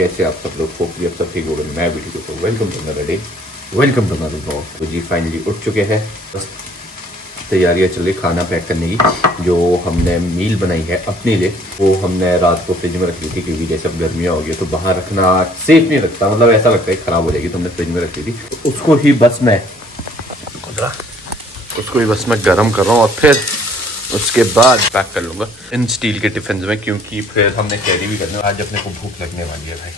कैसे आप सब लोग होप अब सब ठीक होगा, मैं भी ठीक हूँ। तो welcome to another day, welcome to another blog. तो जी फाइनली उठ चुके हैं, बस तैयारियाँ चल रही खाना पैक करने की। जो हमने मील बनाई है अपने लिए वो हमने रात को फ्रिज में रख ली थी, क्योंकि जैसे अब गर्मियाँ हो गई तो बाहर रखना सेफ नहीं लगता, मतलब ऐसा लगता है ख़राब हो जाएगी, तो हमने फ्रिज में रख ली थी। तो उसको ही बस मैं गर्म कर रहा हूँ और फिर उसके बाद पैक कर लूँगा इन स्टील के टिफिन में, क्योंकि फिर हमने कैरी भी करना है। आज अपने को भूख लगने वाली है भाई,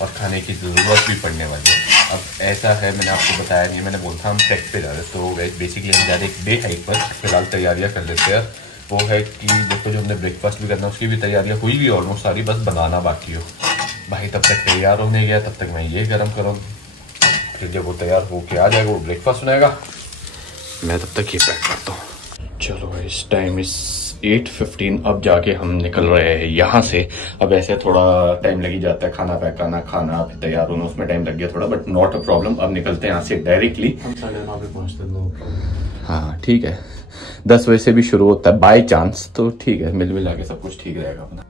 और खाने की ज़रूरत भी पड़ने वाली है। अब ऐसा है, मैंने आपको बताया नहीं, मैंने बोला था हम ट्रैक पे जा रहे हैं, तो बेसिकली हम जा रहे एक डे हाइक पर। फिलहाल तैयारियाँ कर लेते हैं। वो है कि देखो जो हमने ब्रेकफास्ट भी करना है उसकी भी तैयारियाँ हुई भी ऑलमोस्ट सारी, बस बनाना बाकी हो। भाई तब तक तैयार होने गया, तब तक मैं ये गर्म करूँ, फिर जब वो तैयार होके आ जाएगा वो ब्रेकफास्ट बनाएगा, मैं तब तक ये पैक करता हूँ। चलो इस टाइम इस 8:15 अब जाके हम निकल रहे हैं यहाँ से। अब ऐसे थोड़ा टाइम लग ही जाता है, खाना पैक करना, खाना फिर तैयार होना, उसमें टाइम लग गया थोड़ा, बट नॉट अ प्रॉब्लम। अब निकलते हैं यहाँ से डायरेक्टली। हम 9:30 पे पहुँचते हैं। हाँ ठीक है, 10 बजे से भी शुरू होता है बाय चांस, तो ठीक है, मिल मिला के सब कुछ ठीक रहेगा अपना।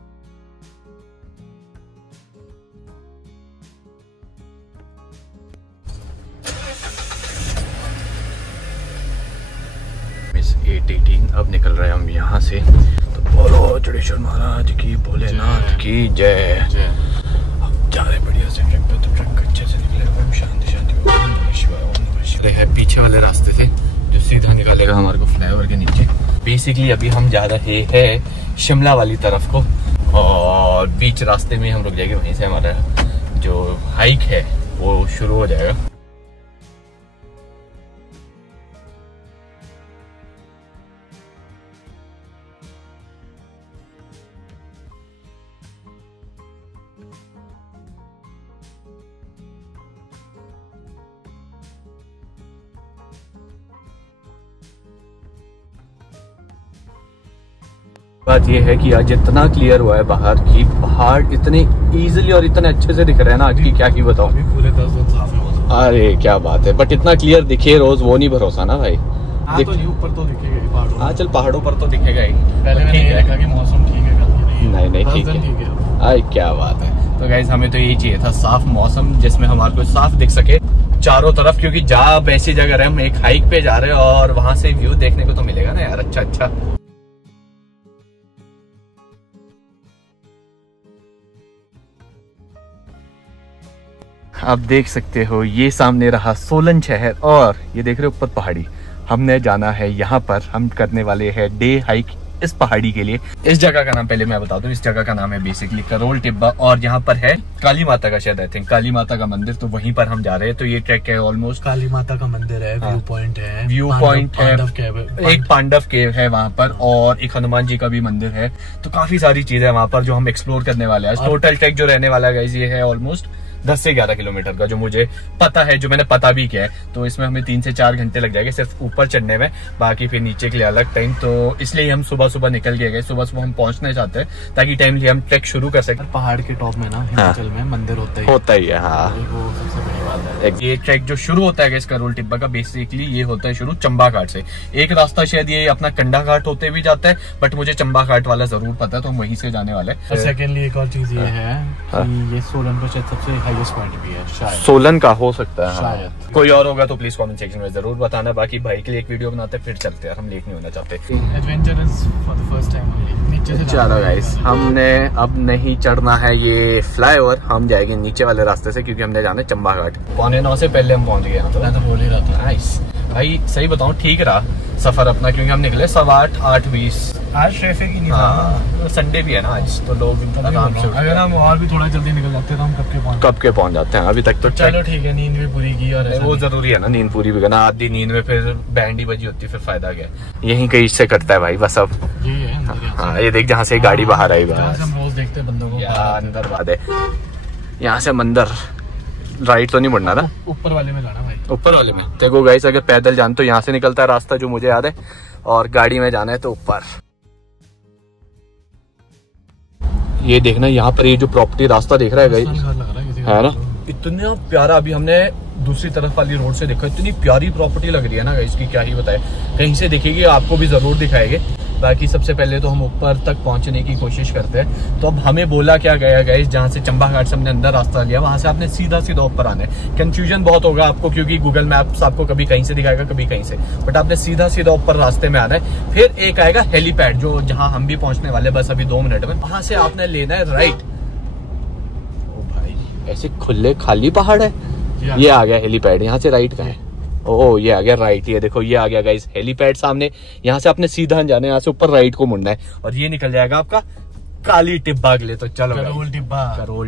मिस 8:18 अब निकल रहे हैं हम यहाँ से। तो बोलो जडेश्वर महाराज की, भोलेनाथ की जय। अब जा रहे बढ़िया से ट्रैक पे, तो ट्रैक अच्छे से निकलेगा, शांति शांति। है पीछे वाले रास्ते से जो सीधा निकालेगा हमारे को फ्लाईओवर के नीचे। बेसिकली अभी हम जा रहे हैं शिमला वाली तरफ को, और बीच रास्ते में हम रुक जाएंगे, वहीं से हमारा जो हाइक है वो शुरू हो जाएगा। बात यह है कि आज इतना क्लियर हुआ है बाहर की, पहाड़ इतने इजीली और इतने अच्छे से दिख रहे हैं ना आज की, क्या ही बताओ। पूरे 10 दिन साफ है। अरे क्या बात है, बट इतना क्लियर दिखे रोज वो नहीं भरोसा ना भाई। तो ऊपर तो दिखेगा ही, हाँ चल पहाड़ों पर तो दिखेगा ही। पहले मैंने देखा कि मौसम ठीक है, नहीं ठीक है। अरे क्या बात है। तो गाइस हमें तो यही चाहिए था, साफ मौसम जिसमें हमारे को साफ दिख सके चारों तरफ, क्योंकि जहाँ ऐसी जगह हम एक हाइक पे जा रहे हैं और वहां से व्यू देखने को तो मिलेगा ना यार, अच्छा। आप देख सकते हो ये सामने रहा सोलन शहर, और ये देख रहे हो ऊपर पहाड़ी। हमने जाना है यहाँ पर, हम करने वाले हैं डे हाइक इस पहाड़ी के लिए। इस जगह का नाम पहले मैं बता दूं, इस जगह का नाम है बेसिकली करोल टिब्बा, और यहाँ पर है काली माता का शायद, आई थिंक काली माता का मंदिर, तो वहीं पर हम जा रहे हैं। तो ये ट्रैक है ऑलमोस्ट, काली माता का मंदिर है, व्यू पॉइंट है, एक पांडव केव है वहाँ पर, और एक हनुमान जी का भी मंदिर है। तो काफी सारी चीजें है वहाँ पर जो हम एक्सप्लोर करने वाले हैं। टोटल ट्रैक जो रहने वाला है ये है ऑलमोस्ट 10 से 11 किलोमीटर का, जो मुझे पता है, जो मैंने पता भी किया है। तो इसमें हमें 3 से 4 घंटे लग जाएंगे सिर्फ ऊपर चढ़ने में, बाकी फिर नीचे के लिए अलग टाइम। तो इसलिए हम सुबह निकल गए, सुबह हम पहुंचना चाहते हैं ताकि टाइमली हम ट्रैक शुरू कर सकें। पहाड़ के टॉप में ना हिमाचल में मंदिर होता ही है। हाँ वो सबसे बड़ी बात है। ये ट्रैक जो शुरू होता है करोल टिब्बा का, बेसिकली ये होता है शुरू चंबा घाट से। एक रास्ता शायद ये अपना कंडा घाट होते भी जाता है, बट मुझे चंबा घाट वाला जरूर पता है, तो हम वहीं से जाने वाले हैं। सेकेंडली एक और चीज ये है कि ये सोलन का सबसे हाईएस्ट पॉइंट भी है, शायद सोलन का हो सकता है शायद। कोई और होगा तो प्लीज कमेंट सेक्शन में जरूर बताना। बाकी भाई के लिए एक वीडियो बनाते हैं, फिर चलते हैं, हम लेट नहीं होना चाहते। Adventure is for the first time only. नीचे से चलो गाइस, हमने अब नहीं चढ़ना है ये फ्लाईओवर, हम जाएंगे नीचे वाले रास्ते से, क्योंकि हमने जाना है चंबा घाट। 8:45 से पहले हम पहुंच गए। तो मैं तो बोल ही रहा था भाई, सही बताऊं ठीक रहा सफर अपना, क्योंकि हम निकले 8:15 8:20। आज ट्रैफिक ही नहीं था, संडे भी है ना आज, तो लोग आराम से। अगर हम और भी थोड़ा जल्दी निकल जाते तो हम कब के पहुंच जाते हैं। अभी तक तो चलो ठीक है, नींद भी पूरी की, और वो जरूरी है ना, नींद पूरी भी करना। आधी नींद में फिर बैंड ही बजी होती है, फिर फायदा क्या। यहीं कहीं से करता है भाई बस। अब यही है। हाँ ये देख, जहाँ से गाड़ी बाहर आई, हम रोज देखते हैं बंदों को अंदर बात है। यहाँ से मंदिर राइट तो नहीं मुड़ना ना, ऊपर वाले में जाना भाई, ऊपर वाले में। देखो गाइस, अगर पैदल जान तो यहाँ से निकलता है रास्ता जो मुझे याद है, और गाड़ी में जाना है तो ऊपर। ये देखना यहाँ पर ये जो प्रॉपर्टी रास्ता देख रहा है गाइस, है ना इतना प्यारा। अभी हमने दूसरी तरफ वाली रोड से देखा, इतनी प्यारी प्रॉपर्टी लग रही है ना गाइस की, क्या ही बताए। कहीं से दिखेगी आपको भी जरूर दिखाएंगे। बाकी सबसे पहले तो हम ऊपर तक पहुंचने की कोशिश करते हैं। तो अब हमें बोला क्या गया गाइस, जहाँ से चंबा घाट से हमने अंदर रास्ता लिया वहां से आपने सीधा सीधा ऊपर आना है। कंफ्यूजन बहुत होगा आपको क्योंकि गूगल मैप्स आपको कभी कहीं से दिखाएगा कभी कहीं से, बट आपने सीधा सीधा ऊपर रास्ते में आना है। फिर एक आएगा हेलीपैड जो जहां हम भी पहुंचने वाले बस अभी 2 मिनट में, वहां से आपने लेना है राइट। ओ भाई ऐसे खुले खाली पहाड़ है। ये आ गया हेलीपैड, यहाँ से राइट का है। ओह ये आ गया राइट, ये देखो ये आ गया गाइस हेलीपैड सामने। यहाँ से आपने सीधा जाना है, यहाँ से ऊपर राइट को मुड़ना है और ये निकल जाएगा आपका काली टिब्बा के लिए। तो चलो करोल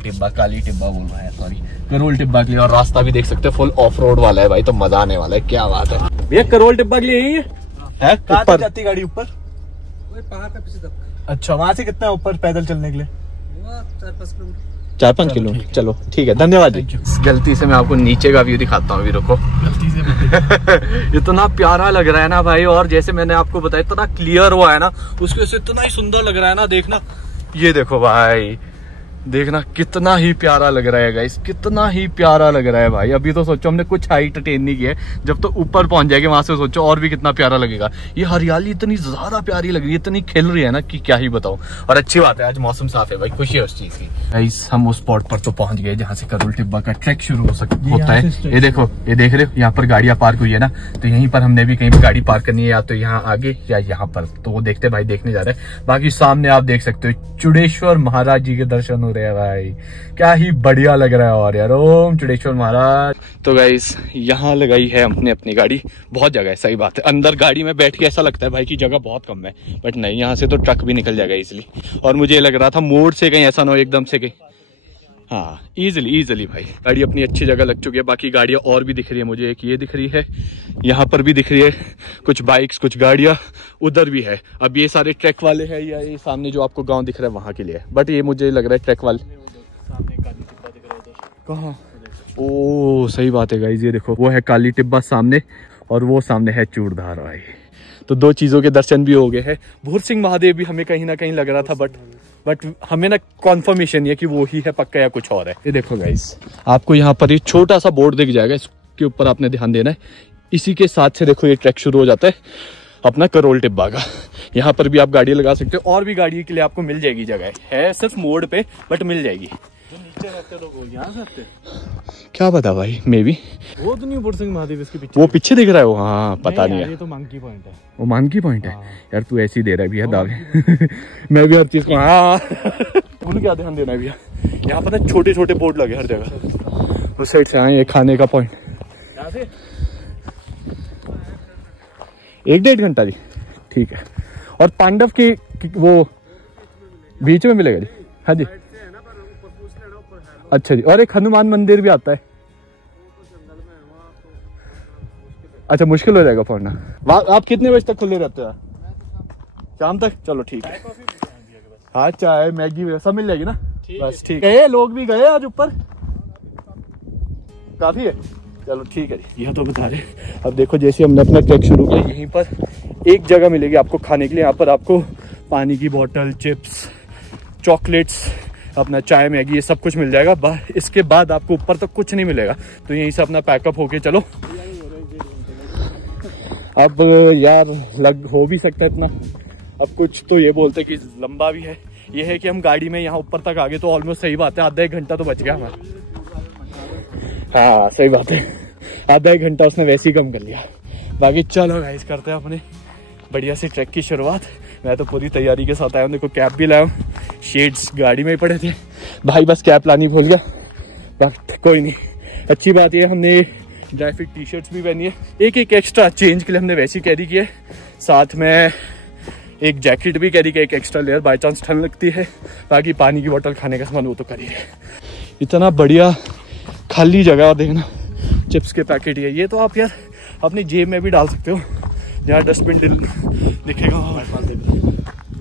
टिब्बा काली टिब्बा बोल रहा है, सॉरी करोल टिब्बा के लिए। और रास्ता भी देख सकते हैं फुल ऑफ रोड वाला है भाई, तो मजा आने वाला है। क्या बात है भैया, करोल टिब्बा के लिए यही है। कहाँ तक जाती गाड़ी ऊपर? पहाड़ का पीछे तक। अच्छा वहां से कितना ऊपर पैदल चलने के लिए? 4-5 किलोमीटर। 4-5 किलोमीटर। चलो ठीक है, धन्यवाद जी। गलती से मैं आपको नीचे का व्यू दिखाता हूँ, अभी रुको। गलती से इतना प्यारा लग रहा है ना भाई, और जैसे मैंने आपको बताया इतना क्लियर हुआ है ना, उसकी वजह से इतना ही सुंदर लग रहा है ना। देखना ये देखो भाई, देखना कितना ही प्यारा लग रहा है गाइस, कितना ही प्यारा लग रहा है भाई। अभी तो सोचो हमने कुछ हाइट अटेन नहीं की है, जब तो ऊपर पहुंच जाएंगे वहां से सोचो और भी कितना प्यारा लगेगा। ये हरियाली इतनी ज्यादा प्यारी लग रही है, इतनी खिल रही है ना कि क्या ही बताऊं। और अच्छी बात है आज मौसम साफ है भाई, खुशी है उस चीज की। गाइस हम उस स्पॉट पर तो पहुंच गए जहाँ से करोल टिब्बा का ट्रैक शुरू होता है। ये देखो, ये देख रहे हो यहाँ पर गाड़ियां पार्क हुई है ना, तो यहीं पर हमने भी कहीं भी गाड़ी पार्क करनी है, या तो यहाँ आगे या यहाँ पर। तो वो देखते भाई, देखने जा रहे हैं। बाकी सामने आप देख सकते हो चुड़ेश्वर महाराज जी के दर्शन हो रहे हैं भाई, क्या ही बढ़िया लग रहा है। और यार ओम चुड़ेश्वर महाराज। तो गाइस यहाँ लगाई है हमने अपनी गाड़ी, बहुत जगह है, सही बात है। अंदर गाड़ी में बैठ के ऐसा लगता है भाई की जगह बहुत कम है, बट नहीं, यहाँ से तो ट्रक भी निकल जाएगा इसलिए। और मुझे लग रहा था मोड़ से कहीं ऐसा ना हो एकदम से कहीं, हाँ इजिली भाई गाड़ी अपनी अच्छी जगह लग चुकी है। बाकी गाड़ियां और भी दिख रही है मुझे, एक ये दिख रही है, यहाँ पर भी दिख रही है कुछ बाइक्स, कुछ गाड़ियां उधर भी है। अब ये सारे ट्रैक वाले हैं या ये सामने जो आपको गांव दिख रहा है वहां के लिए, बट ये मुझे लग रहा है ट्रैक वाले। कहाँ? ओ सही बात है गाइस, ये देखो वो है काली टिब्बा सामने और वो सामने है चूड़धार भाई। तो 2 चीजों के दर्शन भी हो गए हैं। भूर सिंह महादेव भी हमें कहीं ना कहीं लग रहा था, बट हमें ना कॉन्फर्मेशन है कि वो ही है पक्का या कुछ और है। ये देखो गाइस, आपको यहाँ पर एक छोटा सा बोर्ड दिख जाएगा, इसके ऊपर आपने ध्यान देना है। इसी के साथ से देखो ये ट्रैक शुरू हो जाता है अपना करोल टिब्बा का। यहाँ पर भी आप गाड़ी लगा सकते हो और भी गाड़ी के लिए आपको मिल जाएगी जगह, है सिर्फ मोड़ पे बट मिल जाएगी। जो नीचे रहते लोग वो यहाँ से आते हैं? क्या पता भाई, मे बी। वो तो नहीं भूर सिंह महादेव इसके पीछे, वो पीछे दिख रहा है वो, हाँ पता नहीं है। ये तो मंकी पॉइंट है। वो मानकी पॉइंट है यार, तू ऐसे ही दे रहा है भैया दावे। मैं भी हर चीज को हाँ भूल क्या ध्यान देना है भैया। यहाँ पर ना छोटे छोटे बोर्ड लगे हर जगह। उस साइड से आए, ये खाने का पॉइंट यहाँ से 1-1.5 घंटा जी, ठीक है। और पांडव की वो बीच में मिलेगा जी? हाँ जी, अच्छा जी। और एक हनुमान मंदिर भी आता है, अच्छा मुश्किल हो जाएगा पहुंचना। आप कितने बजे तक खुले रहते हैं? शाम तक, चलो ठीक है। हाँ चाय मैगी सब मिल जाएगी ना, बस ठीक है। लोग भी गए आज ऊपर, काफी है, चलो ठीक है जी। यह तो बता रहे। अब देखो जैसे हमने अपना ट्रैक शुरू किया, यहीं पर एक जगह मिलेगी आपको खाने के लिए। यहाँ पर आपको पानी की बोतल, चिप्स, चॉकलेट्स, अपना चाय मैगी ये सब कुछ मिल जाएगा। इसके बाद आपको ऊपर तक कुछ नहीं मिलेगा, तो यहीं से अपना पैकअप होके चलो। अब यार हो भी सकता है इतना, अब कुछ तो ये बोलते कि लंबा भी है। ये है कि हम गाड़ी में यहाँ ऊपर तक आ गए तो ऑलमोस्ट सही बात है, आधा 1 घंटा तो बच गया हमारा। हाँ सही बात है, आधा 1 घंटा उसने वैसे ही कम कर लिया। बाकी चलो गाइस करते हैं अपने बढ़िया सी ट्रैक की शुरुआत। मैं तो पूरी तैयारी के साथ आया हूँ, देखो कैप भी लाया हूँ, शेड्स गाड़ी में ही पड़े थे भाई, बस कैप लानी भूल गया, बट कोई नहीं। अच्छी बात ये हमने ड्राई फिट टी शर्ट्स भी पहनी है, एक एक्स्ट्रा चेंज के लिए हमने वैसे ही कैरी किया, साथ में एक जैकेट भी कैरी किया, एक एक्स्ट्रा लेयर बाई चांस ठंड लगती है। बाकी पानी की बोतल, खाने का सामान वो तो करी है। इतना बढ़िया खाली जगह, देखना चिप्स के पैकेट ही है। ये तो आप यार अपनी जेब में भी डाल सकते हो, जहाँ डस्टबिन दिखेगा हमारे पास।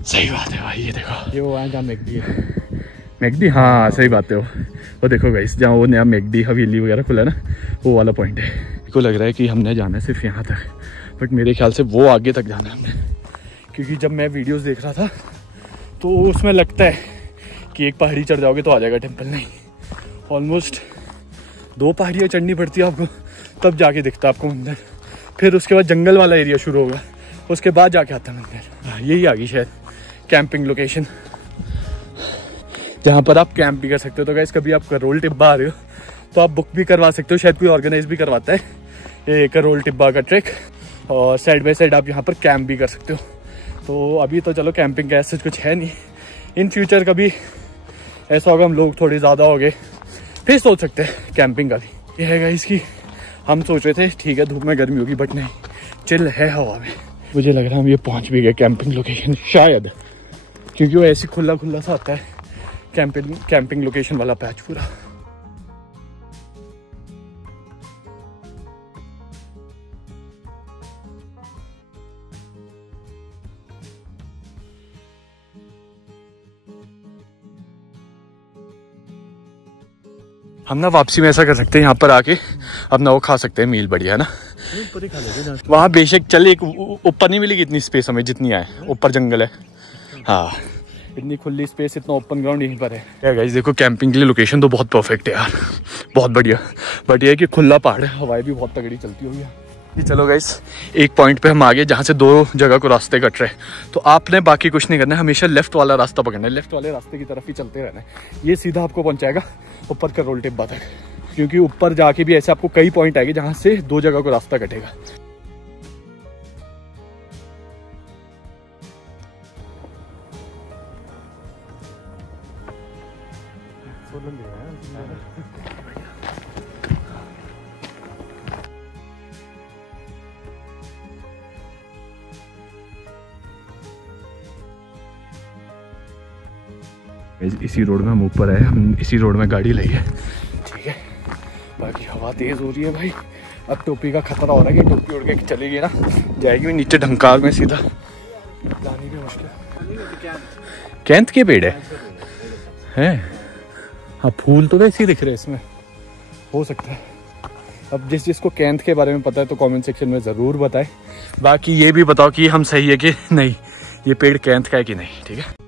सही बात है भाई, ये देखो ये वो है जहाँ मैकडी है। मैकडी, हाँ सही बात है। वो देखो गाइस, जहाँ वो नया मैकडी हवेली वगैरह खुला ना, वो वाला पॉइंट है। को लग रहा है कि हमने जाना है सिर्फ यहाँ तक, बट मेरे ख्याल से वो आगे तक जाना है हमने, क्योंकि जब मैं वीडियोस देख रहा था तो उसमें लगता है कि एक पहाड़ी चढ़ जाओगे तो आ जाएगा टेम्पल, नहीं ऑलमोस्ट 2 पहाड़ियाँ चढ़नी पड़ती है आपको, तब जाके दिखता है आपको मंदिर। फिर उसके बाद जंगल वाला एरिया शुरू होगा उसके बाद जाके आता है मंदिर। यही आ गई शायद कैंपिंग लोकेशन, जहाँ पर आप कैंप भी कर सकते हो। तो गाइस कभी आप करोल टिब्बा आ रहे हो तो आप बुक भी करवा सकते हो, शायद कोई ऑर्गेनाइज भी करवाता है ये करोल टिब्बा का ट्रैक, और साइड बाय साइड आप यहाँ पर कैंप भी कर सकते हो। तो अभी तो चलो कैंपिंग का ऐसा कुछ है नहीं, इन फ्यूचर कभी ऐसा होगा हम लोग थोड़े ज़्यादा हो गए फिर सोच सकते हैं कैंपिंग का भी। ये है गाइस कि हम सोच रहे थे ठीक है धूप में गर्मी होगी, बट नहीं, चिल है हवा में। मुझे लग रहा है हम ये पहुँच भी गए कैंपिंग लोकेशन शायद, क्योंकि वो ऐसी खुला खुला सा आता है कैंपिंग लोकेशन वाला पैच पूरा। हम ना वापसी में ऐसा कर सकते हैं, यहाँ पर आके अपना वो खा सकते हैं मील, बढ़िया है ना। वहाँ बेशक चल एक ऊपर नहीं मिलेगी इतनी स्पेस हमें जितनी आए, ऊपर जंगल है। हाँ इतनी खुली स्पेस, इतना ओपन ग्राउंड यहीं पर है। गाइस देखो कैंपिंग के लिए लोकेशन तो बहुत परफेक्ट है यार, बहुत बढ़िया। बट ये है कि खुला पहाड़ है, हवाएं भी बहुत तगड़ी चलती होगी। ये चलो गाइस एक पॉइंट पे हम आ गए जहाँ से 2 जगह को रास्ते कट रहे हैं। तो आपने बाकी कुछ नहीं करना है, हमेशा लेफ्ट वाला रास्ता पकड़ना है, लेफ्ट वाले रास्ते की तरफ ही चलते रहना है। ये सीधा आपको पहुँचाएगा ऊपर करोल टिब्बा तक, क्योंकि ऊपर जाके भी ऐसे आपको कई पॉइंट आएंगे जहाँ से 2 जगह को रास्ता कटेगा। इसी रोड में हम ऊपर आए, हम इसी रोड में गाड़ी लाई है, ठीक है। बाकी हवा तेज हो रही है भाई, अब टोपी का खतरा हो रहा है कि टोपी उड़ के चलेगी ना, जाएगी भी नीचे ढंकार में सीधा, जाने भी मुश्किल। कैंथ के पेड़ है? हाँ फूल तो वैसे ही दिख रहे इसमें, हो सकता है। अब जिसको कैंथ के बारे में पता है तो कमेंट सेक्शन में ज़रूर बताएं। बाकी ये भी बताओ कि हम सही है कि नहीं, ये पेड़ कैंथ का है कि नहीं, ठीक है।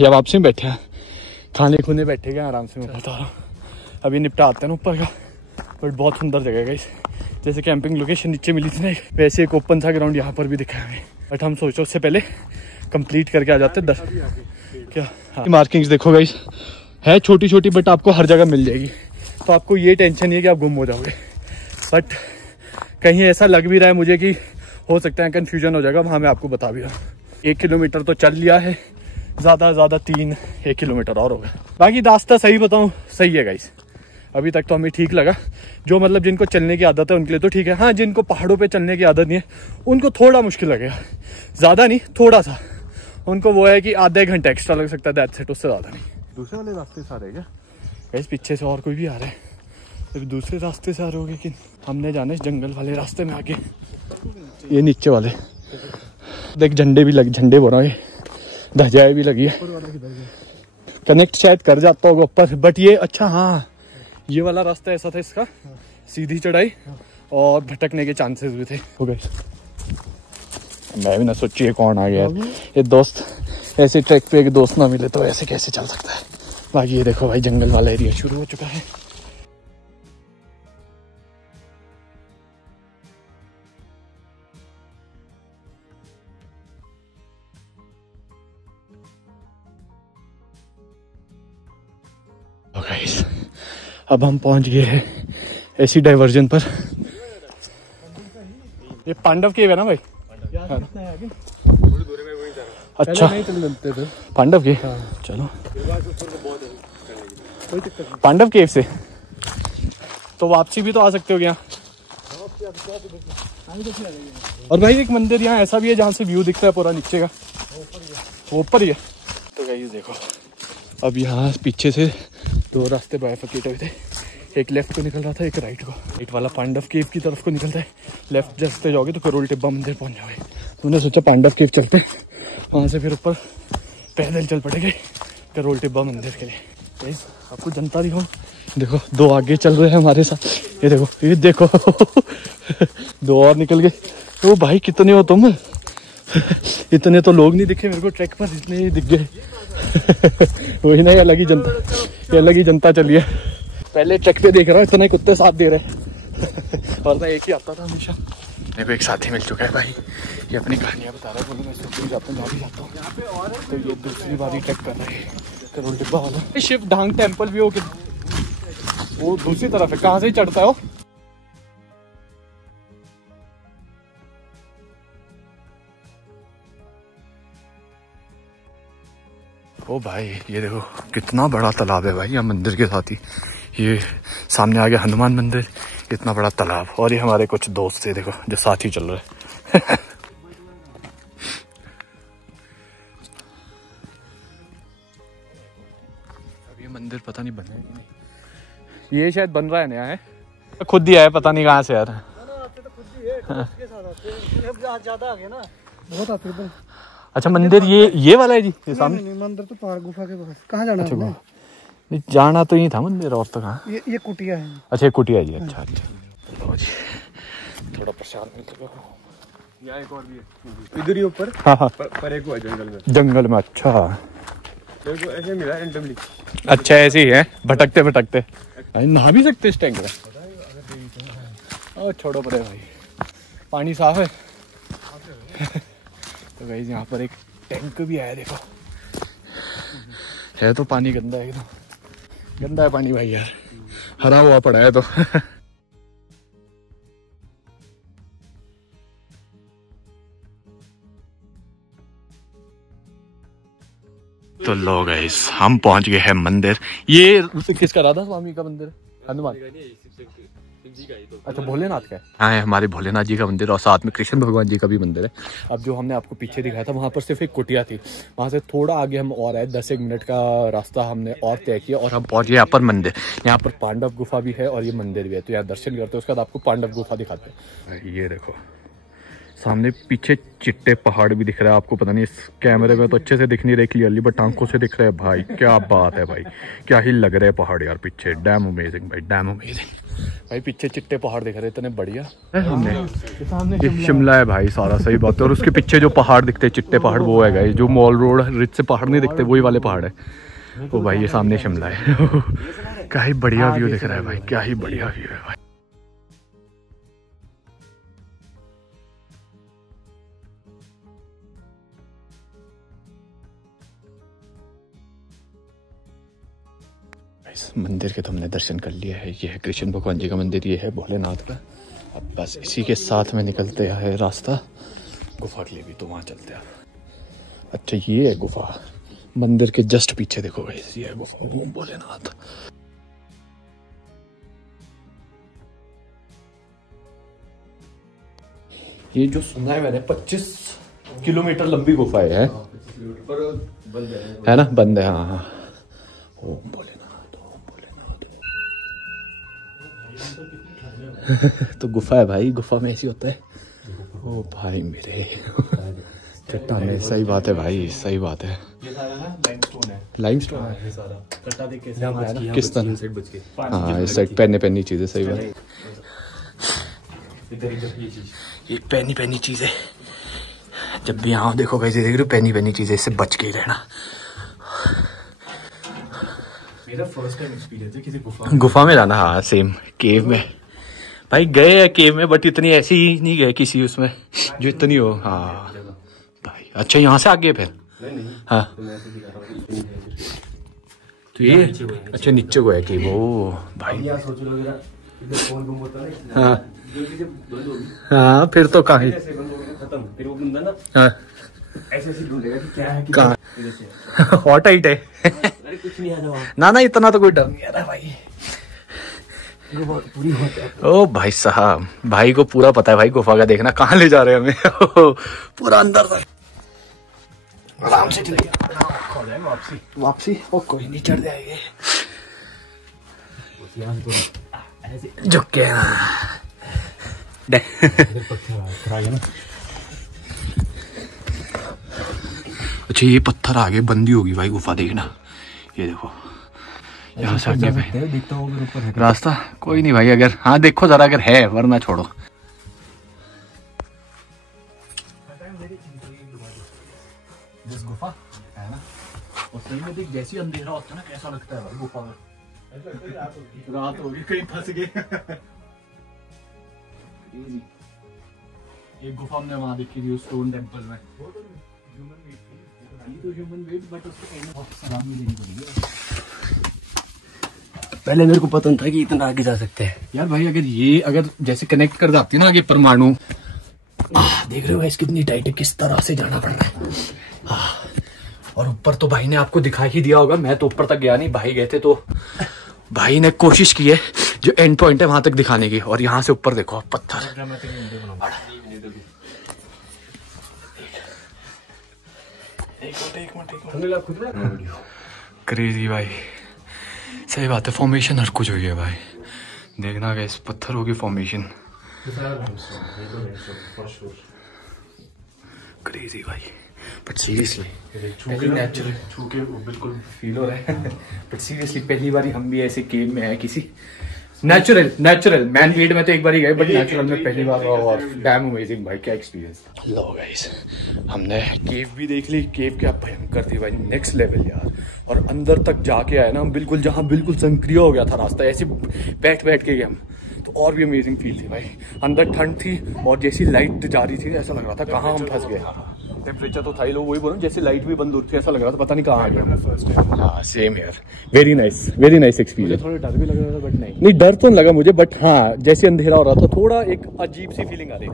या वापसी में बैठे हैं, खाने खुने बैठे गए आराम से, मैं बता रहा हूँ। अभी निपटा आते हैं ना ऊपर का, बट बहुत सुंदर जगह है गाइस। जैसे कैंपिंग लोकेशन नीचे मिली थी ना, वैसे एक ओपन सा ग्राउंड यहाँ पर भी दिखा है हमें, बट हम सोचो उससे पहले कंप्लीट करके आ जाते हैं। क्या हाँ। मार्किंग्स देखो गाइस, है छोटी छोटी बट आपको हर जगह मिल जाएगी, तो आपको ये टेंशन नहीं है कि आप गुम हो जाओगे। बट कहीं ऐसा लग भी रहा है मुझे कि हो सकता है कन्फ्यूजन हो जाएगा, वहाँ मैं आपको बता भी रहा हूँ। 1 किलोमीटर तो चल लिया है, ज़्यादा 1 किलोमीटर और होगा। बाकी रास्ता सही बताऊँ सही है गाइस, अभी तक तो हमें ठीक लगा। जो मतलब जिनको चलने की आदत है उनके लिए तो ठीक है, हाँ जिनको पहाड़ों पे चलने की आदत नहीं है उनको थोड़ा मुश्किल लगेगा, ज़्यादा नहीं थोड़ा सा। उनको वो है कि आधे घंटे एक्स्ट्रा लग सकता है, दैट्स इट, उससे ज़्यादा नहीं। दूसरे वाले रास्ते से आ रहे क्या गाइस? पीछे से और कोई भी आ रहा है, तो दूसरे रास्ते से आ रहे होगे कि हमने जाना है जंगल वाले रास्ते में आगे। ये नीचे वाले देख, झंडे भी लगे, झंडे बोल रहा है, ध्वजाएं भी लगी है। कनेक्ट शायद कर जाता होगा ऊपर, बट ये अच्छा हाँ ये वाला रास्ता ऐसा था, इसका सीधी चढ़ाई और भटकने के चांसेस भी थे। हो गए, मैं भी ना सोचिए कौन आ गया ये दोस्त, ऐसे ट्रैक पे एक दोस्त ना मिले तो ऐसे कैसे चल सकता है। बाकी ये देखो भाई जंगल वाला एरिया शुरू हो चुका है। गाइस अब हम पहुंच गए हैं ऐसी डाइवर्जन पर। ये पांडव केव है ना भाई? अच्छा पांडव केव, चलो पांडव केव से तो वापसी भी तो आ सकते हो यहाँ। और भाई एक मंदिर यहाँ ऐसा भी है जहाँ से व्यू दिखता है पूरा नीचे का, वो ऊपर ही है। तो गाइस देखो अब यहाँ पीछे से 2 रास्ते बाइफरकेट हुए थे, एक लेफ्ट को निकल रहा था, एक राइट को। राइट वाला पांडव केव की तरफ को निकलता है, लेफ्ट जैसे जाओगे तो करोल टिब्बा मंदिर पहुंच जाओगे। तुमने सोचा पांडव केव चलते, वहां से फिर ऊपर पैदल चल पड़ेंगे करोल टिब्बा मंदिर के लिए। आपको जनता दिखाऊं, देखो 2 आगे चल रहे हैं हमारे साथ, ये देखो ये देखो 2 और निकल गए। ओ भाई कितने हो तुम? इतने तो लोग नहीं दिखे मेरे को ट्रैक पर, इतने ही दिख गए। वही ना, ये अलग ही जनता चली है। पहले ट्रैक पे देख रहा हूँ इतने कुत्ते साथ दे रहे और मैं एक ही आता था हमेशा। मेरे को एक साथी मिल चुका है भाई, ये अपनी कहानियां बता रहा है। बोलो मैं इसको जाता हूँ, भी जाता हूँ। तो ये दूसरी बारी ट्रैक कर रहे हैं करोल टिब्बा वाला। शिव ढांग टेम्पल भी हो के वो दूसरी तरफ है, कहाँ से ही चढ़ता है वो? ओ भाई ये देखो कितना बड़ा तालाब है भाई, यहाँ मंदिर के साथ ही। ये सामने आ गया हनुमान मंदिर, इतना बड़ा तालाब। और ये हमारे कुछ दोस्त थे देखो जो साथ ही चल रहे। अब ये मंदिर पता नहीं बना है कि नहीं, ये शायद बन रहा है नया है, खुद ही आया पता नहीं कहाँ से यार। ज्यादा आ गया ना, बहुत आते हैं। अच्छा मंदिर ये वाला है जी, ये सामने? नहीं, मंदिर तो पहाड़ गुफा के पास। कहाँ जाना है? नहीं जाना तो ही था मंदिर, और तो कहाँ? ये कुटिया है। अच्छा ये कुटिया जी, अच्छा अच्छा। लो जी थोड़ा प्रसाद मिल चुका। यहाँ एक और भी है इधर ही ऊपर। हाँ हाँ पर एक हुआ जंगल में। अच्छा ऐसे मिला रेंडमली। अच्छा ऐसे ही है, भटकते भटकते नहा भी सकते इस टैंक में। छोड़ो परे भाई, पानी साफ है। तो गाइस यहाँ पर एक टैंक भी आया देखो, है तो पानी गंदा है, एकदम गंदा है पानी भाई यार, हरा हुआ पड़ा है। तो लो गाइस हम पहुंच गए हैं मंदिर। ये किसका? राधा स्वामी का मंदिर, हनुमान? अच्छा भोलेनाथ का है। हाँ हमारे भोलेनाथ जी का मंदिर, और साथ में कृष्ण भगवान जी का भी मंदिर है। अब जो हमने आपको पीछे दिखाया था वहाँ पर सिर्फ एक कुटिया थी, वहाँ से थोड़ा आगे हम और आए, 10-1 मिनट का रास्ता हमने और तय किया और हम पहुंचे यहाँ पर मंदिर। यहाँ पर पांडव गुफा भी है और ये मंदिर भी है, तो यहाँ दर्शन करते हैं, उसके बाद आपको पांडव गुफा दिखाते हैं। ये देखो सामने पीछे चिट्टे पहाड़ भी दिख रहा है आपको, पता नहीं इस कैमरे में तो अच्छे से दिख नहीं रहे क्लियरली, बट आंखों से दिख रहे हैं भाई। क्या बात है भाई, क्या ही लग रहे हैं पहाड़ यार पीछे। डैम अमेजिंग भाई, डैम अमेजिंग भाई। पीछे चिट्टे पहाड़ दिख रहे हैं इतने बढ़िया। ये शिमला है भाई सारा, सही बात है। और उसके पीछे जो पहाड़ दिखते हैं चिट्टे पहाड़, वो है गाइस जो मॉल रोड रिच से पहाड़ नहीं दिखते, वही वाले पहाड़ है वो भाई। ये सामने शिमला है। क्या ही बढ़िया व्यू दिख रहा है भाई, क्या ही बढ़िया व्यू है भाई। मंदिर के तो हमने दर्शन कर लिया है। ये है कृष्ण भगवान जी का मंदिर, ये है भोलेनाथ का। अब बस इसी के साथ में निकलते हैं रास्ता गुफा के लिए भी, तो वहां चलते हैं। अच्छा ये है गुफा, मंदिर के जस्ट पीछे देखो गाइस, ये है गुफा ओम भोलेनाथ। ये जो सुना है मैंने 25 किलोमीटर लंबी गुफा है ना? बंद है हाँ। ओम भोलेनाथ। तो गुफा है भाई, गुफा में ऐसी होता है। ओ भाई मेरे चट्टाने, सही बात है भाई, सही बात है। लाइमस्टोन है ये सारा। कट्टा देख के किस तरह, हाँ इस साइड पहनी चीजें, सही बात। ये पहनी चीज है, जब भी आओ देखो कैसे देख रहे हो, पहनी चीजें, इससे बच के ही रहना। मेरा फर्स्ट टाइम एक्सपीरियंस है किसी गुफा में जाना। हाँ सेम, केव में भाई गए हैं केव में, बट इतनी ऐसी ही नहीं गए किसी उसमें जो इतनी हो। हाँ भाई अच्छा यहाँ से आगे फिर? हाँ तो ये अच्छा नीचे को है केव। ओ भाई हाँ फिर तो कहीं हॉट हाइट है ना इतना तो कोई डर नहीं आ रहा भाई। ओ भाई साहब, भाई को पूरा पता है भाई गुफा का, देखना कहाँ ले जा रहे हैं हमें। पूरा अंदर तक आराम से चलेगा। वापसी ओ कोई नहीं, चढ़ जाएंगे। झुक के अच्छा ये पत्थर आगे बंदी होगी भाई गुफा, देखना ये देखो यहाँ से आगे भाई रास्ता कोई नहीं भाई, अगर हाँ देखो जरा अगर है, वरना छोड़ो। गुफा है ना, और सही में देख जैसी अंधेरा होता है ना कैसा लगता है भाई गुफा में। रात होगी कहीं फंस गए। ये गुफा हमने वहां देखी थी स्टोन टेम्पल में। तो ह्यूमन वेट बट उसको कहीं बहुत सलामी लेनी पड़ेगी। पहले मेरे को पता नहीं था कि इतना आगे जा सकते हैं यार भाई, अगर जैसे कनेक्ट कर जाती है ना आगे परमाणु, देख रहे हो गाइस कितनी टाइट है, किस तरह से जाना पड़ रहा है। और ऊपर तो भाई ने आपको दिखा ही दिया होगा, मैं तो ऊपर तक गया नहीं, भाई गए थे तो भाई ने कोशिश की है जो एंड पॉइंट है वहां तक दिखाने की। और यहाँ से ऊपर देखो पत्थर, क्रेजी भाई, सही बात है। फॉर्मेशन हर कुछ हुई है भाई, देखना गाइस पत्थरों की फॉर्मेशन क्रेजी भाई। बट सीरियसली नेचुरल छू के बिल्कुल फील हो रहा है। बट सीरियसली पहली बार हम भी ऐसे केव में आए किसी नेचुरल मैन मेड में तो एक बार ही गए, बट नेचुरल में पहली बार। और डैम अमेजिंग भाई, क्या एक्सपीरियंस। लो गाइस हमने केव भी देख ली, केव क्या भयंकर थी भाई, नेक्स्ट लेवल यार। और अंदर तक जाके आए ना हम, बिल्कुल जहाँ बिल्कुल संक्रिय हो गया था रास्ता, ऐसे बैठ के गए हम, तो और भी अमेजिंग फील थी भाई। अंदर ठंड थी और जैसी लाइट जा रही थी ऐसा लग रहा था कहाँ हम फंस गए। टेम्परेचर तो था ही, लोग वही बोलो, जैसे लाइट भी बंद हो रही थी ऐसा लग रहा था पता नहीं कहाँ आ गया। हाँ सेम यार, वेरी नाइस एक्सपीरियंस। थोड़ा डर भी लग रहा था बट नहीं डर तो लगा मुझे, बट हाँ जैसे अंधेरा हो रहा था थोड़ा एक अजीब सी फीलिंग आ रही थी,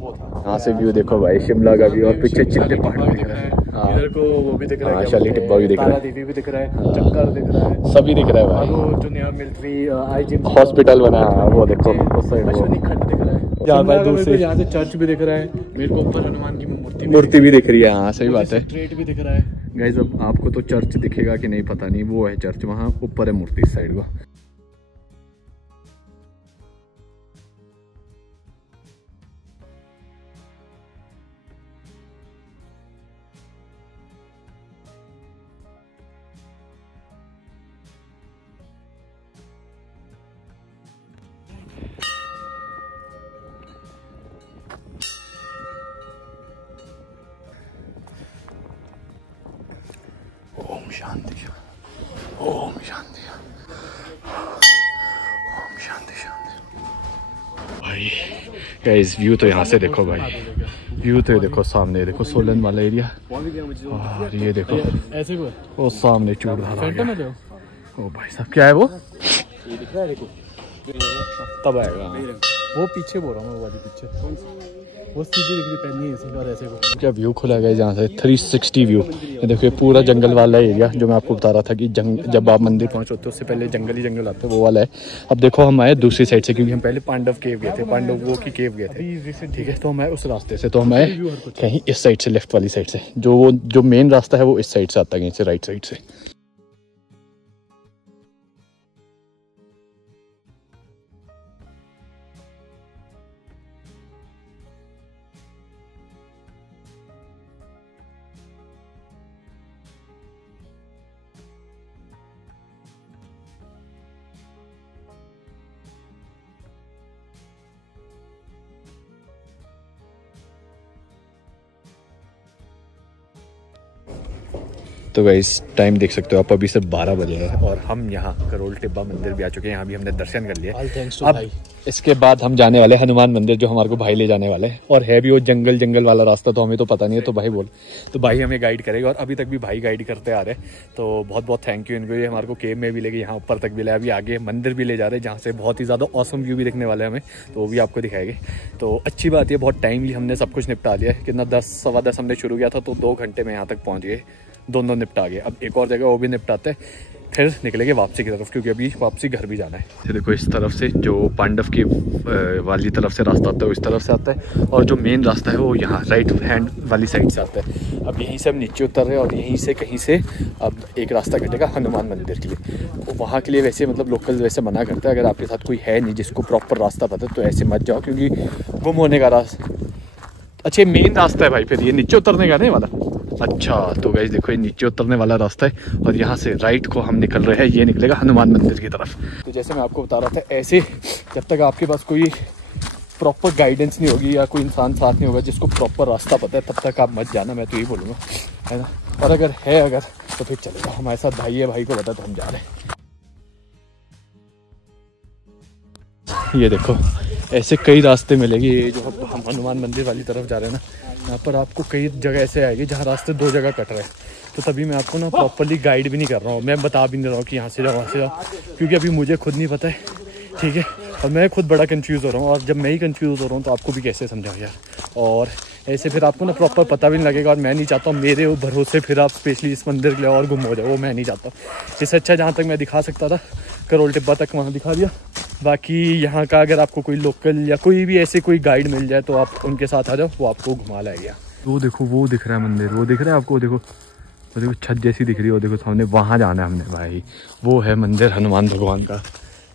वो था। यहाँ से व्यू देखो भाई शिमला का भी, और पीछे चिट्टे पहाड़ दिख रहा है, इधर को वो भी दिख रहा है, शाली टिब्बा भी दिख रहा है, देवी भी दिख रहा है, चक्कर दिख रहा है, सभी दिख रहा है भाई। वो जो नया मिलिट्री हॉस्पिटल बना है वो देखो, उस साइड अश्वनी खंड दिख रहा है, यहाँ से चर्च भी दिख रहा है, मेरे को ऊपर हनुमान की मूर्ति भी दिख रही है। हाँ सही बात है, स्ट्रेट भी दिख रहा है गाइस। अब आपको तो चर्च दिखेगा कि नहीं पता नहीं, वो है चर्च, वहाँ ऊपर है मूर्ति इस साइड को। ओम शांति ओम शांति ओम शांति भाई। गाइस व्यू तो यहाँ से देखो भाई, व्यू तो देखो सामने देखो सोलन वाला एरिया, और ये देखो ऐसे वो सामने चूड़धार। ओ भाई साहब क्या है वो, ये दिख रहा है देखो, तब आएगा वो पीछे बोल रहा हूँ मैं, वाली पीछे वो सीधी दिख रही पहनी है सीधा ऐसे को। क्या व्यू खुला गया जहाँ से 360 व्यू, ये देखिए पूरा जंगल वाला एरिया जो मैं आपको बता रहा था कि जब आप मंदिर पहुँचो तो उससे पहले जंगल ही जंगल आते हैं, वो वाला है। अब देखो हम आए दूसरी साइड से, क्योंकि हम पहले पांडव केव गए थे, पांडव वो की केव गए थे, ठीक है। तो हम आए उस रास्ते से, तो हम आए कहीं इस साइड से, लेफ्ट वाली साइड से, जो मेन रास्ता है वो इस साइड से आता है, राइट साइड से। तो गाइस टाइम देख सकते हो आप, अभी सिर्फ 12 बजे है और हम यहाँ करोल टिब्बा मंदिर भी आ चुके हैं, यहाँ भी हमने दर्शन कर लिया। अब इसके बाद हम जाने वाले हनुमान मंदिर, जो हमारे को भाई ले जाने वाले हैं, और है भी वो जंगल वाला रास्ता, तो हमें तो पता नहीं है, तो भाई हमें गाइड करेगा, और अभी तक भी भाई गाइड करते आ रहे हैं, तो बहुत बहुत थैंक यू इनको। ये हमारे को केव में भी लेके यहाँ ऊपर तक भी ले, अभी आगे मंदिर भी ले जा रहे हैं जहाँ से बहुत ही ज़्यादा ऑसम व्यू भी दिखने वाले हैं हमें, तो वो भी आपको दिखाएंगे। तो अच्छी बात है, बहुत टाइमली हमने सब कुछ निपटा लिया है। कितना 10 सवा 10 हमने शुरू किया था, तो 2 घंटे में यहाँ तक पहुँच गए, दोनों निपटा गए। अब एक और जगह वो भी निपटाते हैं, फिर निकलेंगे वापसी की तरफ, क्योंकि अभी वापसी घर भी जाना है। ये देखो इस तरफ से जो पांडव की वाली तरफ से रास्ता आता है उस तरफ से आता है, और जो मेन रास्ता है वो यहाँ राइट हैंड वाली साइड से आता है। अब यहीं से हम नीचे उतर रहे हैं और यहीं से कहीं से अब एक रास्ता कटेगा हनुमान मंदिर के लिए। तो वहाँ के लिए वैसे मतलब लोकल वैसे मना करता है, अगर आपके साथ कोई है नहीं जिसको प्रॉपर रास्ता पता है तो ऐसे मत जाओ, क्योंकि गुम होने का रास्ता। अच्छा मेन रास्ता है भाई, फिर ये नीचे उतरने का नहीं वाला। अच्छा तो गाइस देखो ये नीचे उतरने वाला रास्ता है, और यहाँ से राइट को हम निकल रहे हैं, ये निकलेगा हनुमान मंदिर की तरफ। तो जैसे मैं आपको बता रहा था, ऐसे जब तक आपके पास कोई प्रॉपर गाइडेंस नहीं होगी या कोई इंसान साथ नहीं होगा जिसको प्रॉपर रास्ता पता है, तब तक आप मत जाना, मैं तो यही बोलूँगा, है ना। और अगर तो फिर चलेगा। हमारे साथ भाई है, भाई को बता तो हम जा रहे हैं। ये देखो ऐसे कई रास्ते मिलेंगे, ये जो हम हनुमान मंदिर वाली तरफ जा रहे हैं ना, यहाँ पर आपको कई जगह ऐसे आएगी जहाँ रास्ते दो जगह कट रहे हैं। तो तभी मैं आपको ना प्रॉपरली गाइड भी नहीं कर रहा हूँ, मैं बता भी नहीं रहा हूँ कि यहाँ से जाओ वहाँ से जाओ, क्योंकि अभी मुझे खुद नहीं पता है, ठीक है। और मैं खुद बड़ा कंफ्यूज हो रहा हूँ, और जब मैं ही कंफ्यूज हो रहा हूँ तो आपको भी कैसे समझाऊँ यार। और ऐसे फिर आपको ना प्रॉपर पता भी नहीं लगेगा, और मैं नहीं चाहता हूँ मेरे भरोसे फिर आप स्पेशली इस मंदिर के लिए और गुम हो जाए, वो मैं नहीं चाहता। इससे अच्छा जहाँ तक मैं दिखा सकता था करोल टिब्बा तक वहाँ दिखा दिया। बाकी यहाँ का अगर आपको कोई लोकल या कोई भी ऐसे कोई गाइड मिल जाए तो आप उनके साथ आ जाओ, वो आपको घुमा लाएगा। वो देखो वो दिख रहा है मंदिर, वो दिख रहा है आपको, देखो वो देखो छत जैसी दिख रही है, वो देखो सामने, वहाँ जाना है हमने भाई, वो है मंदिर हनुमान भगवान का।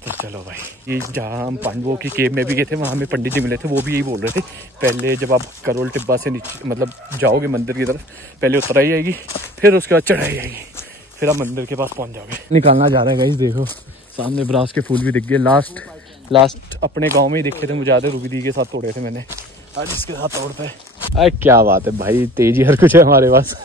तो चलो भाई, ये जहाँ हम पांडवों की केव में भी गए थे वहाँ हमें पंडित जी मिले थे, वो भी यही बोल रहे थे पहले जब आप करोल टिब्बा से नीचे मतलब जाओगे मंदिर की तरफ, पहले उतराई आएगी, फिर उसके बाद चढ़ाई आएगी, फिर आप मंदिर के पास पहुँच जाओगे। निकालना जा रहा है गाइस, देखो सामने ब्रास के फूल भी दिख गए। लास्ट अपने गाँव में ही दिखे थे मुझे याद है, रूबी दी के साथ तोड़े थे मैंने, आज इसके साथ तोड़ते हैं। अरे क्या बात है भाई, तेजी हर कुछ है हमारे पास।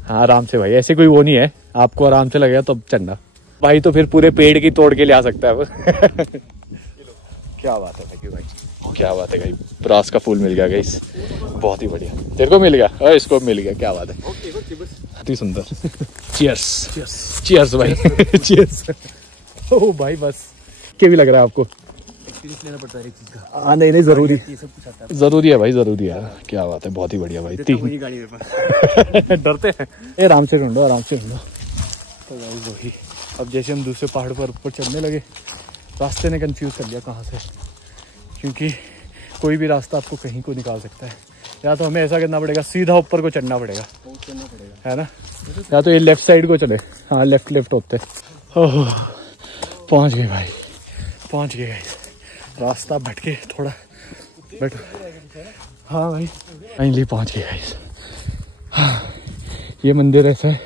हाँ आराम से भाई, ऐसे कोई वो नहीं है, आपको आराम से लगेगा तो चढ़ना भाई, तो फिर पूरे पेड़ की तोड़ के ले आ सकता है वो। क्या बात है भाई, क्या बात है भाई, ब्रास का फूल मिल गया गाइस, बहुत ही बढ़िया। तेरे को मिल गया और इसको मिल गया, क्या बात है, बहुत ही सुंदर। चीयर्स चीयर्स भाई, चीयर्स। ओ भाई बस क्या भी लग रहा है आपको, लेना पड़ता है एक चीज का। हाँ नहीं जरूरी है भाई, जरूरी है। क्या बात है, बहुत ही बढ़िया भाई। डरते हैं, आराम से ढूंढो, आराम से ढूंढो। तो भाई वही, अब जैसे हम दूसरे पहाड़ पर ऊपर चढ़ने लगे, रास्ते ने कंफ्यूज कर लिया कहाँ से, क्योंकि कोई भी रास्ता आपको कहीं को निकाल सकता है। या तो हमें ऐसा करना पड़ेगा सीधा ऊपर को चढ़ना पड़ेगा, है ना, या तो ये लेफ्ट साइड को चले। हाँ लेफ्ट होते। ओह पहुँच गए भाई, पहुँच गए। रास्ता भटके थोड़ा बट हाँ भाई फाइनली पहुँच गए गाइस। हाँ ये मंदिर ऐसा है,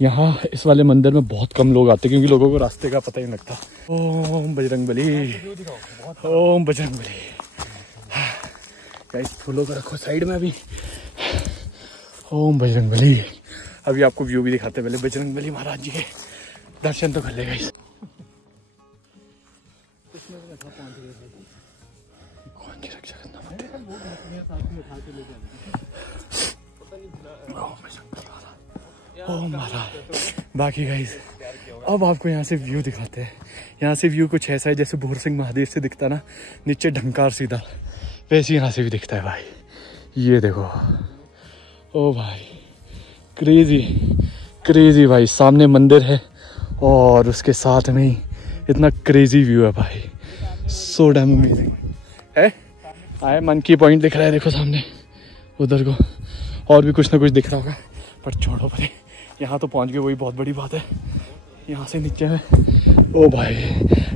यहाँ इस वाले मंदिर में बहुत कम लोग आते हैं क्योंकि लोगों को रास्ते का पता ही नहीं लगता। ओम बजरंगबली, ओम बजरंगबली। गाइस फूलों को रखो साइड में अभी। ओम बजरंगबली। अभी आपको व्यू भी दिखाते, पहले बजरंगबली महाराज जी के दर्शन तो कर ले गाइस। कौन की रक्षा करना पड़ता है। बाकी गाइस अब आपको यहाँ से व्यू दिखाते हैं। यहाँ से व्यू कुछ ऐसा है जैसे भोर सिंह महादेव से दिखता ना नीचे ढंकार सीधा, वैसे यहाँ से भी दिखता है भाई। ये देखो, ओ भाई क्रेजी क्रेजी भाई, सामने मंदिर है और उसके साथ में ही इतना क्रेजी व्यू है भाई, सो डैम अमेजिंग है। आए मंकी पॉइंट दिख रहा है, देखो सामने उधर को, और भी कुछ ना कुछ दिख रहा होगा पर छोड़ो परे, यहाँ तो पहुँच गए वही बहुत बड़ी बात है। यहाँ से नीचे है, ओ भाई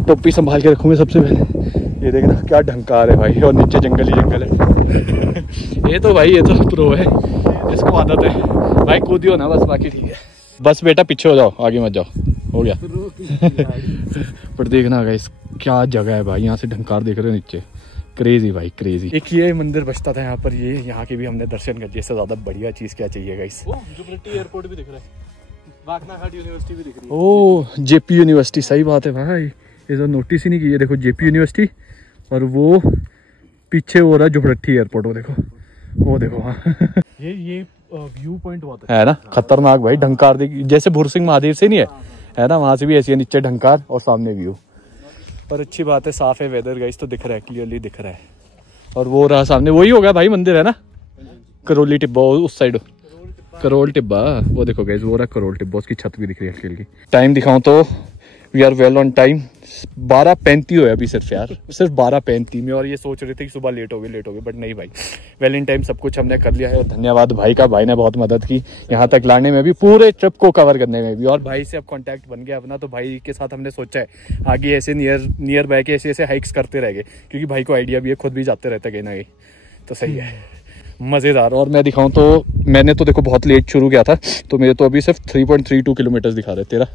टोपी संभाल के रखूँगा सबसे पहले। ये देखना क्या ढंकार है भाई, और नीचे जंगल ही जंगल है। ये तो भाई ये तो प्रो है, इसको आदत है भाई, कूदियो ना बस, बाकी ठीक है। बस बेटा पीछे हो जाओ, आगे मत जाओ, हो गया। पर देखना गाइस क्या जगह है भाई, यहाँ से ढंकार देख रहे हो नीचे, क्रेजी भाई क्रेजी। एक ये मंदिर बचता था यहाँ पर, ये यहाँ के भी हमने दर्शन कर दिए। इससे ज्यादा बढ़िया चीज क्या चाहिए गाइस। एयरपोर्ट भी दिख रहा है, बागनाघाट यूनिवर्सिटी भी दिख रही है। ओ जेपी यूनिवर्सिटी, सही बात है भाई, ये तो नोटिस ही नहीं की। देखो जेपी यूनिवर्सिटी, और वो पीछे हो रहा है जुबरट्टी एयरपोर्ट, वो देखो, वो देखो। हाँ ये व्यू पॉइंट बहुत है ना, खतरनाक भाई, ढंकार जैसे भोर सिंह महादेव से नहीं है ना, वहां से भी ऐसी है, नीचे ढंकार और सामने व्यू। और अच्छी बात है साफ है वेदर गाइस, तो दिख रहा है, क्लियरली दिख रहा है। और वो रहा सामने, वही होगा भाई मंदिर है ना, करोली टिब्बा उस साइड। करोल टिब्बा, वो देखो गाइस, वो रहा करोल टिब्बा, उसकी छत भी दिख रही है हल्की हल्की। टाइम दिखाऊं तो we are well on time, 12:35 हो अभी सिर्फ यार, सिर्फ 12:35 में। और ये सोच रहे थे कि सुबह लेट हो गए, बट नहीं भाई, वेल इन टाइम सब कुछ हमने कर लिया है। धन्यवाद भाई का, भाई ने बहुत मदद की यहाँ तक लाने में भी, पूरे ट्रिप को कवर करने में भी। और भाई से अब कांटेक्ट बन गया अपना, तो भाई के साथ हमने सोचा है आगे ऐसे नियर बाय के ऐसे हाइक्स करते रहेंगे, क्योंकि भाई को आइडिया भी है, खुद भी जाते रहते कहीं ना कहीं, तो सही है, मज़ेदार। और मैं दिखाऊं तो मैंने तो देखो बहुत लेट शुरू किया था, तो मेरे तो अभी सिर्फ 3.32 किलोमीटर दिखा रहे। तेरा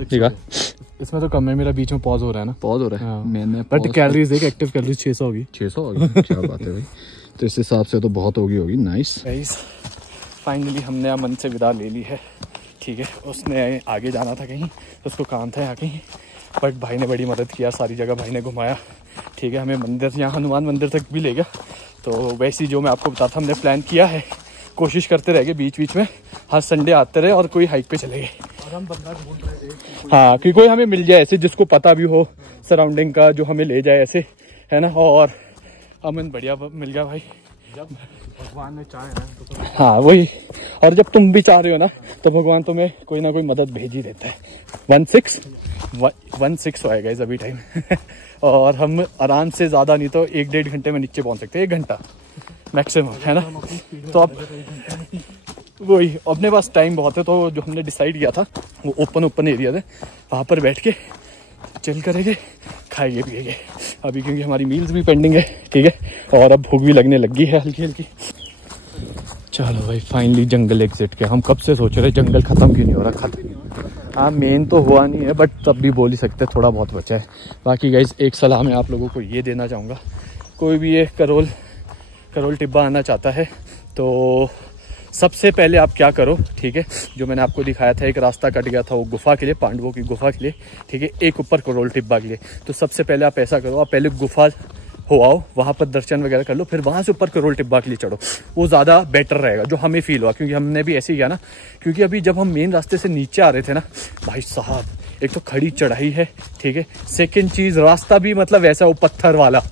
दिखा? इसमें तो कम है, मेरा बीच में पॉज हो रहा है ना। पॉज हो रहा है, मैंने बट कैलोरीज देख, एक्टिव कैलोरीज 600 होगी। 600 होगी, क्या बात है भाई, तो इस हिसाब से तो बहुत होगी। नाइस गाइस, फाइनली हमने अमन से विदा ले ली है, ठीक है। उसने आगे जाना था कहीं, उसको काम था यहाँ कहीं, बट भाई ने बड़ी मदद किया, सारी जगह भाई ने घुमाया, ठीक है। हमें मंदिर, यहाँ हनुमान मंदिर तक भी ले गया। तो वैसे ही जो मैं आपको बताता, हमने प्लान किया है, कोशिश करते रहेंगे बीच बीच में, हर संडे आते रहे और कोई हाइक पे चले गए। और हम बंदा ढूंढ रहे थे, हाँ, कि कोई हमें मिल जाए ऐसे जिसको पता भी हो सराउंडिंग का, जो हमें ले जाए ऐसे, है ना। और अमन बढ़िया मिल गया भाई, जब भगवान ने चाहे ना तो। हाँ वही, और जब तुम भी चाह रहे हो ना, तो भगवान तुम्हें कोई ना कोई मदद भेज ही देता है। 16 हो गया अभी टाइम और हम आराम से, ज़्यादा नहीं तो 1-1.5 घंटे में नीचे पहुंच सकते हैं, 1 घंटा मैक्सिमम, है ना। तो अब वही, अपने पास टाइम बहुत है, तो जो हमने डिसाइड किया था वो ओपन एरिया थे, वहाँ पर बैठ के चिल करेंगे, खाएंगे पिएंगे अभी, क्योंकि हमारी मील्स भी पेंडिंग है, ठीक है। और अब भूख भी लगने लगी है हल्की हल्की। चलो भाई, फाइनली जंगल एग्जिट के। हम कब से सोच रहे जंगल खत्म क्यों नहीं हो रहा, हाँ मेन तो हुआ नहीं है, बट तब भी बोल ही सकते थोड़ा बहुत बचा है। बाकी गाइज एक सलाह मैं आप लोगों को ये देना चाहूँगा, कोई भी ये करोल टिब्बा आना चाहता है तो सबसे पहले आप क्या करो, ठीक है, जो मैंने आपको दिखाया था, एक रास्ता कट गया था वो गुफा के लिए, पांडवों की गुफा के लिए, ठीक है, एक ऊपर करोल टिब्बा के लिए। तो सबसे पहले आप ऐसा करो, आप पहले गुफा हो आओ, वहाँ पर दर्शन वगैरह कर लो, फिर वहाँ से ऊपर करोल टिब्बा के लिए चढ़ो, वो ज़्यादा बेटर रहेगा, जो हमें फील हुआ, क्योंकि हमने भी ऐसे ही किया ना। क्योंकि अभी जब हम मेन रास्ते से नीचे आ रहे थे ना भाई साहब, एक तो खड़ी चढ़ाई है, ठीक है, सेकंड चीज़ रास्ता भी मतलब ऐसा वो पत्थर वाला,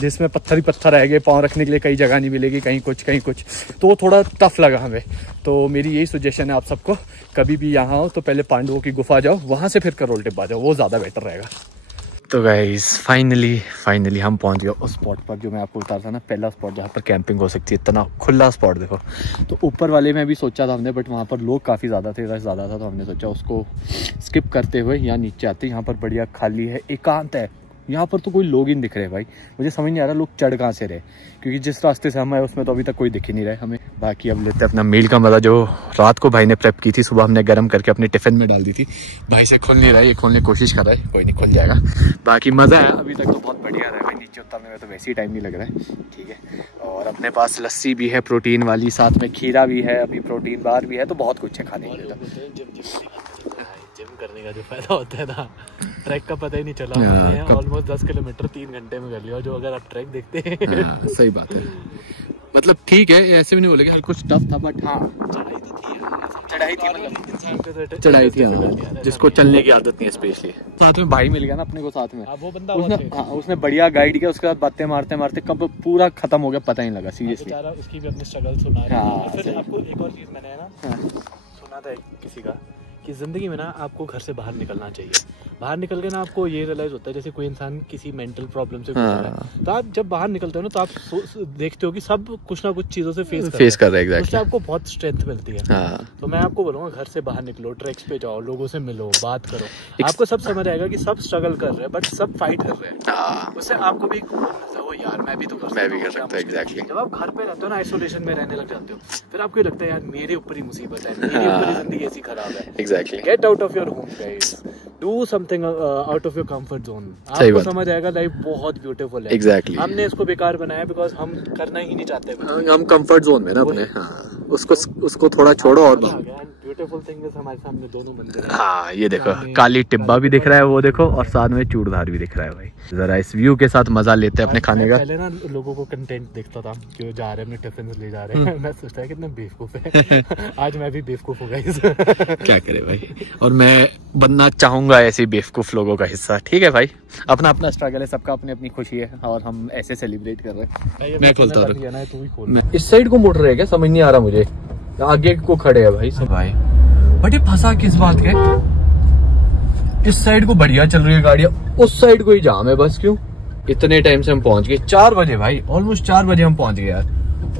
जिसमें पत्थर ही पत्थर रहेंगे, पाँव रखने के लिए कई जगह नहीं मिलेगी, कहीं कुछ, तो थोड़ा टफ लगा हमें। तो मेरी यही सजेशन है आप सबको, कभी भी यहाँ हो तो पहले पांडवों की गुफा जाओ, वहाँ से फिर करोल टिब्बा जाओ, वो ज़्यादा बेटर रहेगा। तो गाइस फाइनली हम पहुंच गए उस स्पॉट पर जो मैं आपको बता रहा था ना, पहला स्पॉट जहाँ पर कैंपिंग हो सकती है, इतना खुला स्पॉट देखो। तो ऊपर वाले में भी सोचा था हमने, बट वहाँ पर लोग काफ़ी ज़्यादा थे, रश ज़्यादा था, तो हमने सोचा उसको स्किप करते हुए यहाँ नीचे आते। यहाँ पर बढ़िया खाली है, एकांत है, यहाँ पर तो कोई लोग ही नहीं दिख रहे भाई। मुझे समझ नहीं आ रहा लोग चढ़ कहाँ से रहे, क्योंकि जिस रास्ते से हम आए उसमें तो अभी तक कोई दिख ही नहीं रहा है हमें। बाकी अब लेते हैं अपना मील का मज़ा, जो रात को भाई ने प्रेप की थी, सुबह हमने गर्म करके अपने टिफिन में डाल दी थी। भाई से खुल नहीं रहा है, ये खोलने की कोशिश कर रहा है, कोई नहीं खुल जाएगा। बाकी मज़ा है अभी तक तो बहुत बढ़िया रहा है भाई, नीचे उतरने में तो वैसे ही टाइम नहीं लग रहा है, ठीक है। और अपने पास लस्सी भी है प्रोटीन वाली, साथ में खीरा भी है, अभी प्रोटीन बार भी है, तो बहुत कुछ है खाने के लिए। जिम करने का जो फायदा होता है ना, ट्रैक का पता ही नहीं चला, ऑलमोस्ट 10 किलोमीटर 3 घंटे में कर लिया, जो अगर आप ट्रैक देखते हैं। सही बात है, मतलब ठीक है, ऐसे भी नहीं बोलेंगे कुछ टफ था, बट हाँ चढ़ाई थी मतलब जिसको चलने की आदत नहीं है, स्पेशली साथ में भाई मिल गया ना अपने को साथ में, वो बंदा उसने बढ़िया गाइड किया, उसके बाद बातें मारते मारते कब पूरा खत्म हो गया पता ही नहीं लगा सीरियसली। उसकी भी अपनी स्ट्रगल सुना रहा है। फिर आपको एक और चीज मैंने ना सुना था किसी का, कि ज़िंदगी में ना आपको घर से बाहर निकलना चाहिए। बाहर निकल के ना आपको ये रियलाइज होता है, जैसे कोई इंसान किसी मेंटल प्रॉब्लम से गुजर रहा है, तो आप जब बाहर निकलते हो ना, तो आप देखते हो कि सब कुछ ना कुछ चीज़ों से फेस कर रहे हैं, उससे आपको बहुत स्ट्रेंथ मिलती है। तो मैं आपको बोलूँगा, घर से बाहर निकलो, ट्रैक्स पे जाओ, लोगों से मिलो, बात करो, आपको सब समझ आएगा कि सब स्ट्रगल कर रहे हैं, बट सब फाइट कर रहे हैं। उससे आपको भी यार मैं भी कर सकता हूँ। एग्जैक्टली, जब आप घर पे रहते हो ना, आइसोलेशन में रहने लग जाते हो, फिर आपको लगता है यार मेरे ऊपर ही मुसीबत है, मेरे ऊपर ही जिंदगी ऐसी खराब है। Exactly, get out of your home guys, do something out of your comfort zone, आपको समझ आएगा लाइफ बहुत ब्यूटीफुल है। एग्जैक्टली, हमने इसको बेकार बनाया बिकॉज हम करना ही नहीं चाहते, हम कंफर्ट जोन में ना अपने, उसको थोड़ा छोड़ो। और ब्यूटीफुल थिंग इज हमारे सामने दोनों मंदिर है। हाँ ये देखो, काली टिब्बा भी दिख रहा है वो देखो, और साथ में चूड़धार भी दिख रहा है भाई। जरा इस व्यू के साथ मजा लेते हैं अपने खाने का। पहले ना लोगों को कंटेंट देखता था कि वो जा रहे हैं अपने टिफिन ले जा रहे हैं, मैं सोचता है कितना बेवकूफ है। आज मैं भी बेवकूफ हो गया क्या करे भाई, और मैं बनना चाहूंगा ऐसे बेवकूफ लोगों का हिस्सा, ठीक है भाई। अपना अपना स्ट्रगल है, सबका अपनी अपनी खुशी है, और हम ऐसे सेलिब्रेट कर रहे हैं। मैं खोलता हूँ, इस साइड को मुड़ रहे हैं क्या, समझ नहीं आ रहा मुझे। आगे को खड़े हैं भाई सब भाई। बट ये फंसा किस बात के, इस साइड को बढ़िया चल रही है गाड़ियां, उस साइड को ही जाम है बस। क्यों? इतने टाइम से हम पहुंच गए, 4 बजे भाई, ऑलमोस्ट 4 बजे हम पहुंच गए यार।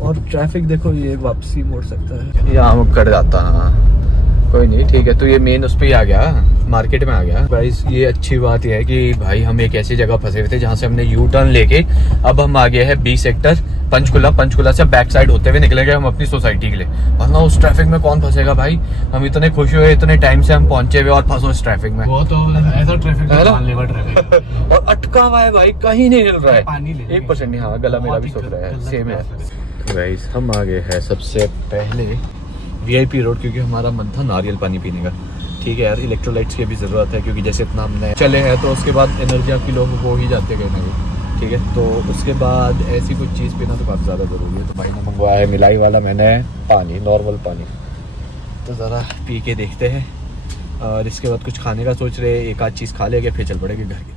और ट्रैफिक देखो, ये वापसी मोड़ सकता है, यहाँ कर जाता ना, कोई नहीं ठीक है। तो ये मेन उस पे ही आ गया, मार्केट में आ गया भाई। ये अच्छी बात यह है कि भाई हम एक ऐसी जगह फंसे हुए थे जहाँ से हमने यू टर्न लेके अब हम आ गए हैं बी सेक्टर पंचकुला। पंचकुला से बैक साइड होते हुए निकलेंगे हम अपनी सोसाइटी के लिए, वरना उस ट्रैफिक में कौन फंसेगा भाई। हम इतने खुश हुए, इतने टाइम से हम पहुंचे हुए और फंसो इस ट्रैफिक में। वो तो ऐसा ट्रैफिक ट्रैफिक और अटका हुआ है भाई, कहीं नहीं हिल रहा है, पानी ले 1% नहीं। हाँ, गला मेरा भी सूख रहा है, सेम है गाइस। हम आ गए हैं सबसे पहले VIP रोड, क्योंकि हमारा मन था नारियल पानी पीने का। ठीक है यार, इलेक्ट्रोलाइट्स की भी जरूरत है, क्योंकि जैसे इतना हमने चले हैं तो उसके बाद एनर्जी आपकी लोग हो ही जाते गए नहीं। ठीक है, तो उसके बाद ऐसी कुछ चीज़ पीना तो काफ़ी ज़्यादा ज़रूरी है। तो भाई ने मंगवाया है मिलाई वाला, मैंने पानी, नॉर्मल पानी। तो ज़रा पी के देखते हैं, और इसके बाद कुछ खाने का सोच रहे, एक आध चीज़ खा लेंगे फिर चल पड़ेंगे घर की।